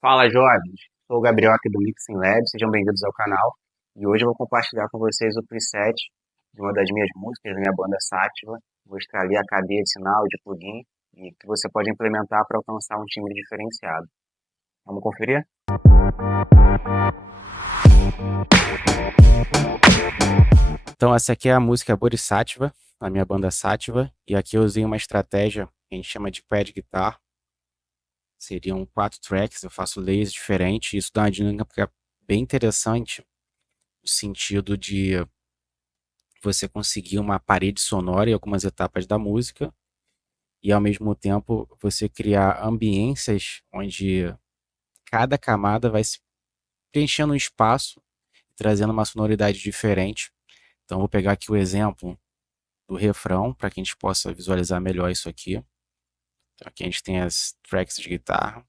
Fala, jovens! Sou o Gabriel aqui do Mixing Lab, sejam bem-vindos ao canal. E hoje eu vou compartilhar com vocês o preset de uma das minhas músicas, da minha banda Sátiva. Vou extrair ali a cadeia de sinal de plugin e que você pode implementar para alcançar um timbre diferenciado. Vamos conferir? Então essa aqui é a música Bodhisattva, a minha banda Sátiva, e aqui eu usei uma estratégia que a gente chama de pad guitar. Seriam 4 tracks, eu faço layers diferentes, isso dá uma dinâmica bem interessante, no sentido de você conseguir uma parede sonora em algumas etapas da música e ao mesmo tempo você criar ambiências onde cada camada vai se preenchendo um espaço, trazendo uma sonoridade diferente. Então vou pegar aqui o exemplo do refrão para que a gente possa visualizar melhor isso aqui. Então aqui a gente tem as tracks de guitarra.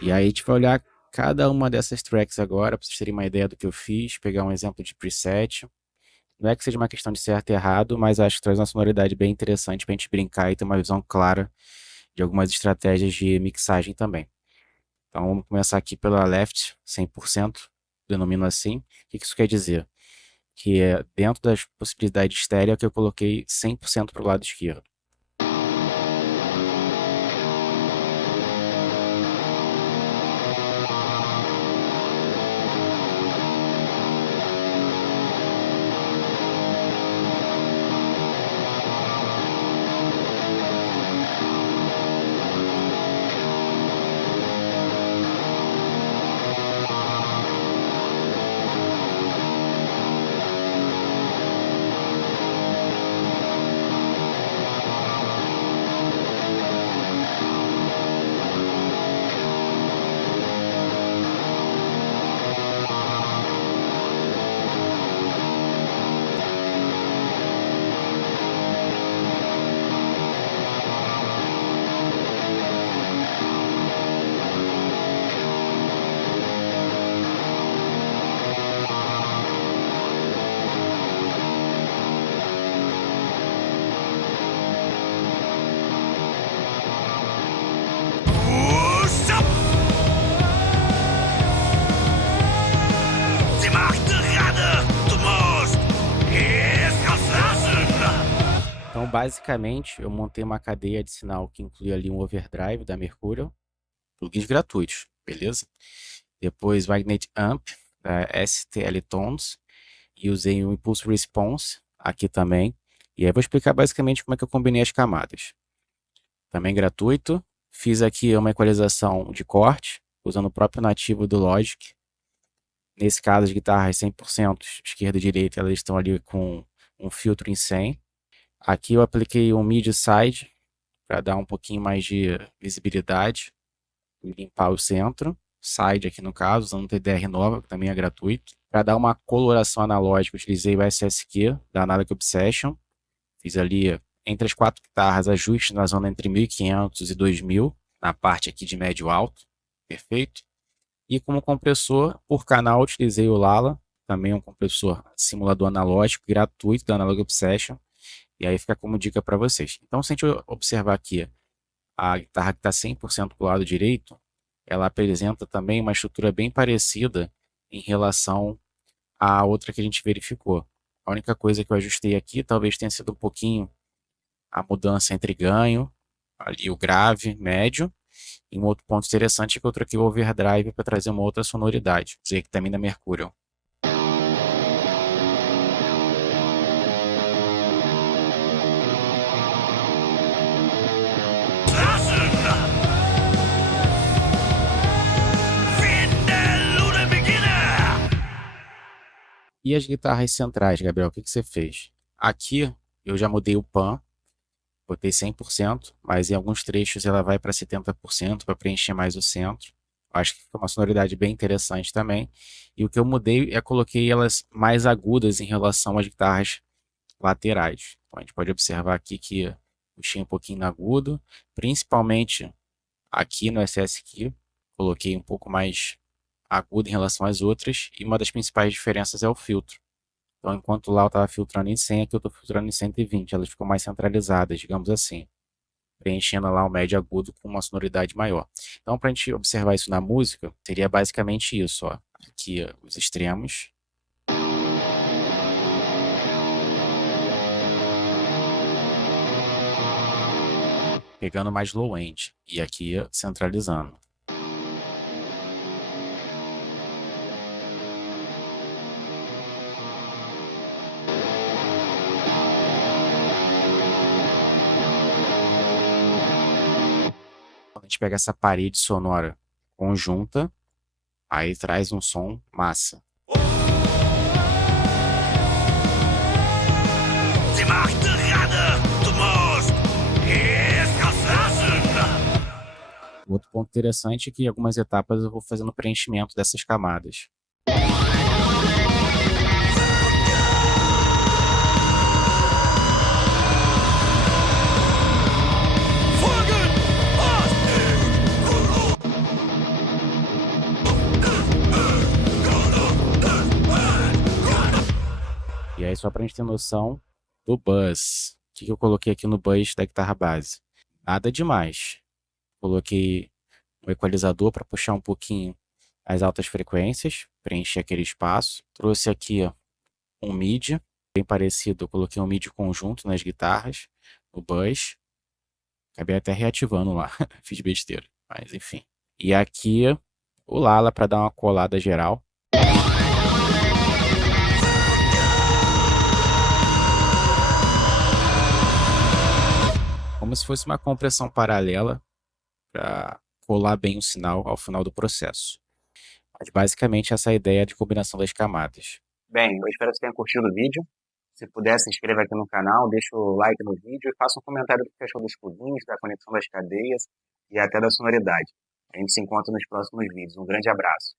E aí a gente vai olhar cada uma dessas tracks agora, para vocês terem uma ideia do que eu fiz, pegar um exemplo de preset. Não é que seja uma questão de certo e errado, mas acho que traz uma sonoridade bem interessante para a gente brincar e ter uma visão clara de algumas estratégias de mixagem também. Então vamos começar aqui pela left, 100%, denomino assim. O que isso quer dizer? Que é dentro das possibilidades de estéreo que eu coloquei 100% para o lado esquerdo. Então, basicamente, eu montei uma cadeia de sinal que inclui ali um overdrive da Mercurial, plugins gratuitos, beleza? Depois, Magnetic Amp, da STL Tones, e usei um Impulse Response aqui também. E aí eu vou explicar basicamente como é que eu combinei as camadas. Também gratuito. Fiz aqui uma equalização de corte, usando o próprio nativo do Logic. Nesse caso, as guitarras 100% esquerda e direita, elas estão ali com um filtro em 100. Aqui eu apliquei um mid side para dar um pouquinho mais de visibilidade e limpar o centro. Side aqui no caso, usando um TDR nova, que também é gratuito. Para dar uma coloração analógica, utilizei o SSQ da Analog Obsession. Fiz ali entre as 4 guitarras ajustes na zona entre 1500 e 2000, na parte aqui de médio alto. Perfeito. E como compressor, por canal, utilizei o Lala, também um compressor simulador analógico gratuito da Analog Obsession. E aí fica como dica para vocês. Então, se a gente observar aqui a guitarra que está 100% para o lado direito, ela apresenta também uma estrutura bem parecida em relação à outra que a gente verificou. A única coisa que eu ajustei aqui talvez tenha sido um pouquinho a mudança entre ganho, ali o grave, médio, e um outro ponto interessante é que eu troquei o overdrive para trazer uma outra sonoridade, usei aqui também da Mercurial. E as guitarras centrais, Gabriel, o que você fez? Aqui eu já mudei o pan, botei 100%, mas em alguns trechos ela vai para 70% para preencher mais o centro. Acho que fica uma sonoridade bem interessante também. E o que eu mudei é coloquei elas mais agudas em relação às guitarras laterais. Então a gente pode observar aqui que puxei um pouquinho no agudo, principalmente Aqui no SSQ, coloquei um pouco mais agudo em relação às outras, e uma das principais diferenças é o filtro. Então, enquanto lá eu estava filtrando em 100, aqui eu estou filtrando em 120, elas ficam mais centralizadas, digamos assim, preenchendo lá o médio agudo com uma sonoridade maior. Então, para a gente observar isso na música, seria basicamente isso, ó. Aqui ó, os extremos. Pegando mais low end, e aqui centralizando. A gente pega essa parede sonora conjunta, aí traz um som massa. Outro ponto interessante é que em algumas etapas eu vou fazendo preenchimento dessas camadas. E aí, só pra gente ter noção do buzz. O que eu coloquei aqui no buzz da guitarra base? Nada demais. Coloquei um equalizador para puxar um pouquinho as altas frequências, preencher aquele espaço. Trouxe aqui ó, um MIDI, bem parecido. Eu coloquei um MIDI conjunto nas guitarras, no buzz. Acabei até reativando lá, fiz besteira, mas enfim. E aqui o Lala para dar uma colada geral. Como se fosse uma compressão paralela para colar bem o sinal ao final do processo. Mas basicamente essa é a ideia de combinação das camadas. Bem, eu espero que você tenha curtido o vídeo. Se puder, se inscreva aqui no canal, deixa o like no vídeo e faça um comentário do que achou dos plugins, da conexão das cadeias e até da sonoridade. A gente se encontra nos próximos vídeos. Um grande abraço.